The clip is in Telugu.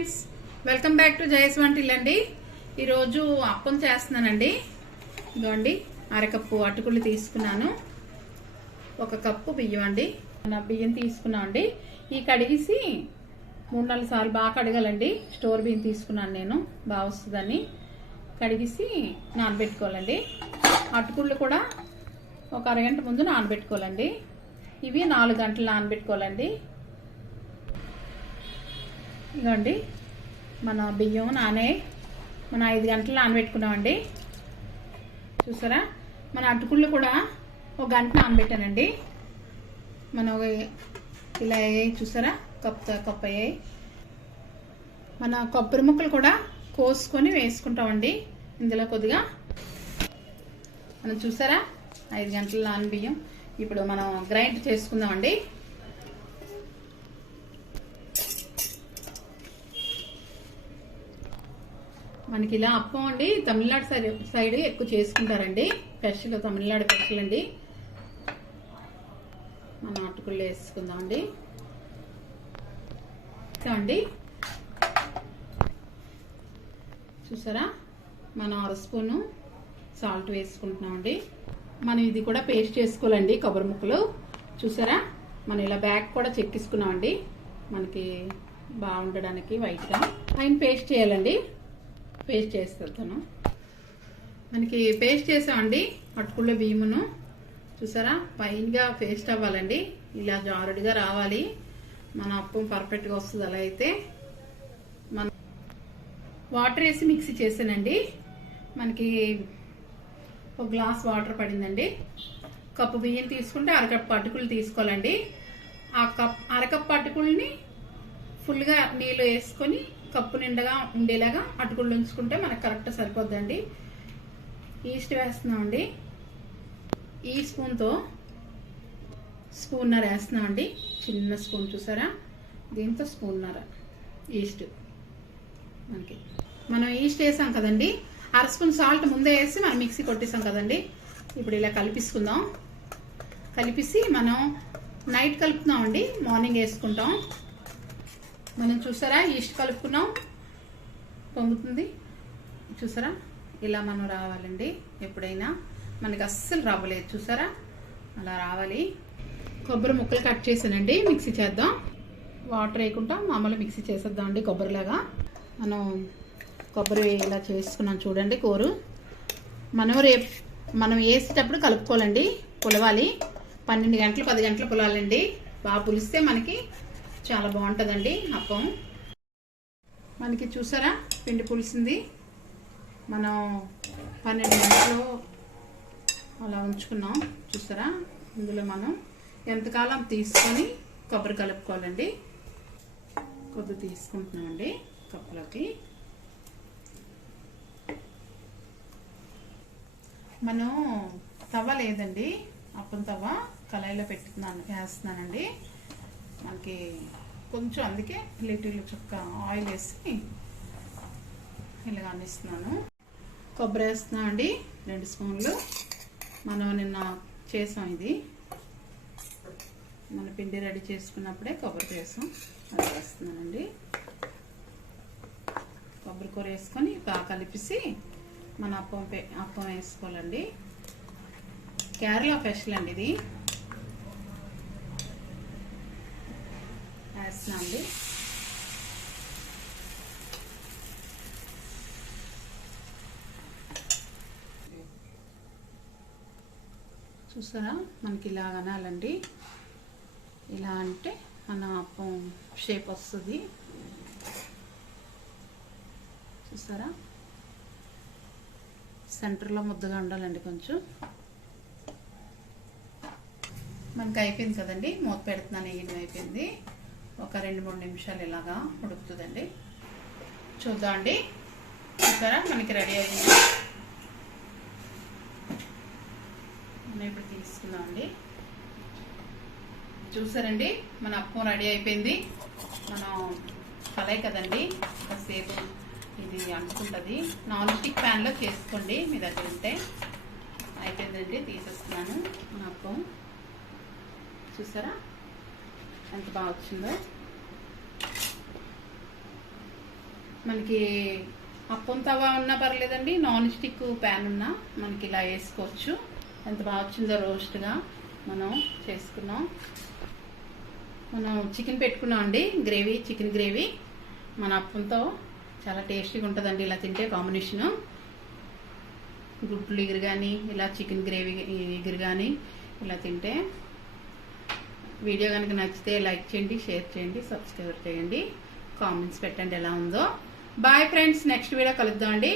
ఫ్రెండ్స్, వెల్కమ్ బ్యాక్ టు జయ స్వంటిల్లు అండి. ఈరోజు అప్పం చేస్తున్నానండి. ఇదిగోండి, అరకప్పు అటుకులు తీసుకున్నాను, 1 కప్పు బియ్యం అండి. బియ్యం తీసుకున్నాం అండి. ఈ కడిగేసి 3-4 సార్లు బాగా కడగాలండి. స్టోర్ బియ్యం తీసుకున్నాను నేను, బాగా వస్తుందని. కడిగేసి నానబెట్టుకోవాలండి. అటుకుళ్ళు కూడా ఒక అరగంట ముందు నానబెట్టుకోవాలండి. ఇవి 4 గంటలు నానబెట్టుకోవాలండి. ఇదిగోండి, మన బియ్యం మన 5 గంటలు నానబెట్టుకున్నామండి. చూసారా, మన అటుకుళ్ళు కూడా 1 గంట నానబెట్టానండి. మనం ఇలా అయ్యాయి, చూసారా, కప్పు అయ్యాయి. మన కొబ్బరి ముక్కలు కూడా కోసుకొని వేసుకుంటామండి ఇందులో కొద్దిగా. మనం చూసారా, 5 గంటల నాన బియ్యం. ఇప్పుడు మనం గ్రైండ్ చేసుకుందామండి. మనకి ఇలా అప్పం అండి తమిళనాడు సైడ్ ఎక్కువ చేసుకుంటారండి. స్పెషల్, తమిళనాడు స్పెషల్ అండి. మనం అటుకులు వేసుకుందామండి. అండి చూసారా, మనం 1 స్పూను సాల్ట్ వేసుకుంటున్నామండి. మనం ఇది కూడా పేస్ట్ చేసుకోవాలండి, కొబ్బరి ముక్కలు. చూసారా, మనం ఇలా బ్యాక్ కూడా చెక్కిసుకున్నామండి, మనకి బాగుండడానికి వైట్గా. పైన పేస్ట్ చేయాలండి. పేస్ట్ చేస్తాను. మనకి పేస్ట్ చేసామండి అటుకుల్లో బియ్యమును. చూసారా, పైనగా పేస్ట్ అవ్వాలండి, ఇలా జారుడుగా రావాలి. మన అప్పం పర్ఫెక్ట్గా వస్తుంది. అలా అయితే మన వాటర్ వేసి మిక్సీ చేసానండి. మనకి 1 గ్లాస్ వాటర్ పడిందండి. కప్పు బియ్యం తీసుకుంటే 1 కప్పు అటుకులు తీసుకోవాలండి. అరకప్పు అటుకుల్ని ఫుల్గా నీళ్ళు వేసుకొని కప్పు నిండగా ఉండేలాగా అటుకులు ఉంచుకుంటే మనకు కరెక్ట్ సరిపోద్దండి. ఈస్ట్ వేస్తున్నామండి. ఈ స్పూన్తో స్పూన్నర వేస్తున్నామండి, చిన్న స్పూన్. చూసారా, దీంతో స్పూన్నర ఈస్ట్. మనం ఈస్ట్ వేసాం కదండి, 1 స్పూన్ సాల్ట్ ముందే వేసి మనం మిక్సీ కొట్టేసాం కదండి. ఇప్పుడు ఇలా కలిపిసుకుందాం. కలిపిసి మనం నైట్ కలుపుతున్నామండి, మార్నింగ్ వేసుకుంటాం. మనం చూసారా, ఈస్ట్ కలుపుకున్నాం, పొంగుతుంది. చూసారా, ఇలా మనం రావాలండి. ఎప్పుడైనా మనకి అస్సలు రావలేదు, చూసారా, అలా రావాలి. కొబ్బరి ముక్కలు కట్ చేసానండి, మిక్సీ చేద్దాం. వాటర్ వేయకుండా మామూలు మిక్సీ చేసేద్దాం అండి, కొబ్బరిలాగా. కొబ్బరి ఇలా చేసుకున్నాం చూడండి. కూర మనం వేసేటప్పుడు కలుపుకోవాలండి, పులవాలి. 12 గంటలు 10 గంటలు పులాలండి. బాగా పులిస్తే మనకి చాలా బాగుంటుందండి అప్పం. మనకి చూసారా, పిండి పులిసింది. మనం 12 గంటలు అలా ఉంచుకున్నాం. చూసారా, ఇందులో మనం ఎంతకాలం తీసుకొని కొబ్బరి కలుపుకోవాలండి. కొద్ది తీసుకుంటున్నామండి కప్పులోకి. మనం తవ్వ లేదండి, అప్పం తవ్వ కళాయిలో వేస్తున్నానండి. మనకి కొంచెం, అందుకే లిటిల్ చక్క ఆయిల్ వేసి ఇలాగ అందిస్తున్నాను. కొబ్బరి వేస్తున్నాం అండి, 2 స్పూన్లు. మనం నిన్న చేసాం, ఇది మన పిండి రెడీ చేసుకున్నప్పుడే కొబ్బరి వేసాం, అది వేస్తున్నానండి. కొబ్బరి కూర వేసుకొని బాగా కలిపేసి మన అప్పం వేసుకోవాలండి. కేరళ స్పెషల్ అండి ఇది. వేస్తున్నాండి. చూసారా, మనకి ఇలా అనాలండి. ఇలా అంటే మన అప్పం షేప్ వస్తుంది. చూసారా, సెంటర్లో ముద్దగా ఉండాలండి కొంచెం. మనకి అయిపోయింది కదండి, మూత పెడుతున్నాను. వేయడం అయిపోయింది. ఒక 2-3 నిమిషాలు ఇలాగా ఉడుకుతుందండి. చూద్దాం అండి. చూసారా, మనకి రెడీ అయింది. మనం ఇప్పుడు తీసుకుందాం అండి. చూసారండి, మన అప్పం రెడీ అయిపోయింది. మనం కళాయి కదండి, కాసేపు ఇది అంటుకుంటుంది. నాన్ స్టిక్ ప్యాన్లో చేసుకోండి, మీ దగ్గర ఉంటే. అయిపోయిందండి, తీసేస్తున్నాను మన అప్పం. చూసారా ఎంత బాగా వచ్చిందో. మనకి అప్పం తవా ఉన్నా పర్లేదండి, నాన్ స్టిక్ ప్యాన్ ఉన్నా మనకి ఇలా వేసుకోవచ్చు. ఎంత బాగా వచ్చిందో రోస్ట్గా మనం చేసుకున్నాం. మనం చికెన్ పెట్టుకున్నాం అండి, గ్రేవీ, చికెన్ గ్రేవీ మన అప్పంతో చాలా టేస్టీగా ఉంటుందండి. ఇలా తింటే కాంబినేషను గుడ్లు ఎగురు కానీ ఇలా చికెన్ గ్రేవీ ఎగురు కానీ ఇలా తింటే. వీడియో కనుక నచ్చితే లైక్ చేయండి, షేర్ చేయండి, సబ్స్క్రైబ్ చేయండి, కామెంట్స్ పెట్టండి ఎలా ఉందో. బాయ్ ఫ్రెండ్స్, నెక్స్ట్ వీడియో కలుద్దాం అండి.